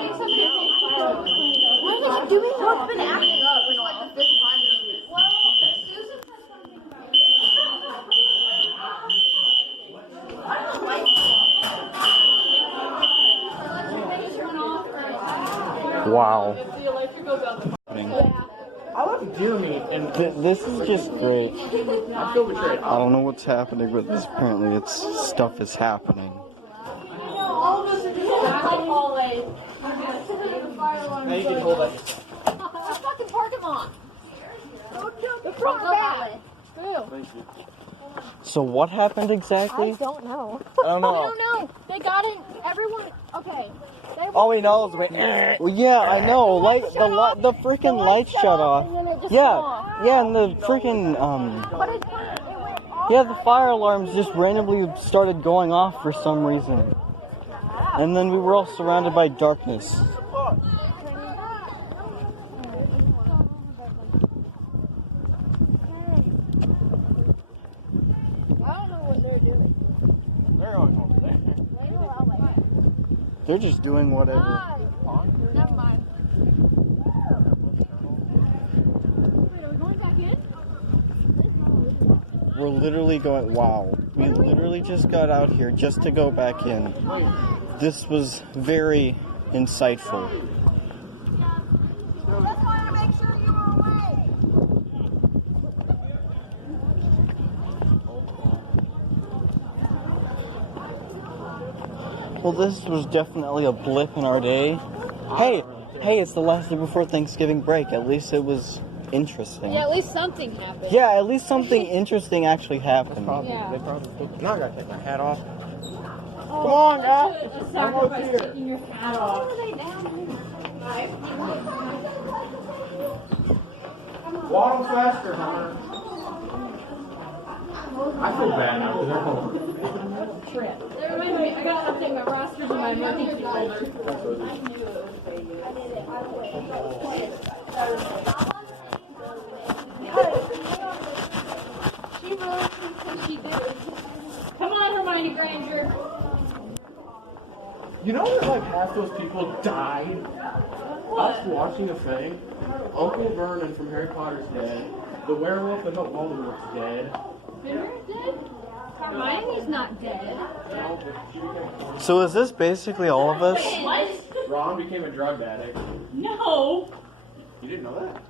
think some people what are they doing? What's been acting up in like the fifth time this week? Well, Susan has something Wow. I love deer meat, and This is just great. I feel betrayed. I don't know what's happening, but apparently stuff is happening. all of us are just back in the hallway. Now you can hold it. Let's fucking park him on. The front back. So what happened exactly? I don't know. I don't know. We don't know. They got in. Everyone. Okay. All we know is well, yeah, I know. The freaking lights shut off. And then it just Yeah, went off. yeah, and the freaking But it went off. yeah, the fire alarms just randomly started going off for some reason, and then we were all surrounded by darkness. I don't know what they're doing. They're going over there. They're just doing whatever. Never mind. Wait, are we going back in? We're literally going. Wow, we literally just got out here just to go back in. This was very insightful. Just want to make sure you were awake. Well, this was definitely a blip in our day. Hey, it's the last day before Thanksgiving break. At least it was interesting. Yeah, at least something happened. Yeah, at least something interesting actually happened. Yeah. They probably. Now I gotta take my hat off. Come on, guys. I'm almost here. Taking your hat off. What are they down here? Waddle faster, Hunter. I feel bad now because they're home. That reminds me, I gotta update my rosters in my emergency folder. She really thinks she did. Come on, Hermione Granger. You know that like half those people died? Us watching a thing. Uncle Vernon from Harry Potter's dead. The werewolf that helped Voldemort's dead. Finner's dead? Hermione's not dead. So is this basically all of us? What? Ron became a drug addict. No. You didn't know that?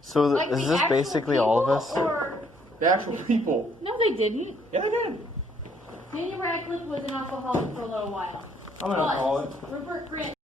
So Like is the this actual basically all of us? people, or- The actual people. No, they didn't. Yeah, they did. Daniel Radcliffe was an alcoholic for a little while. I'm gonna call it. Rupert Grint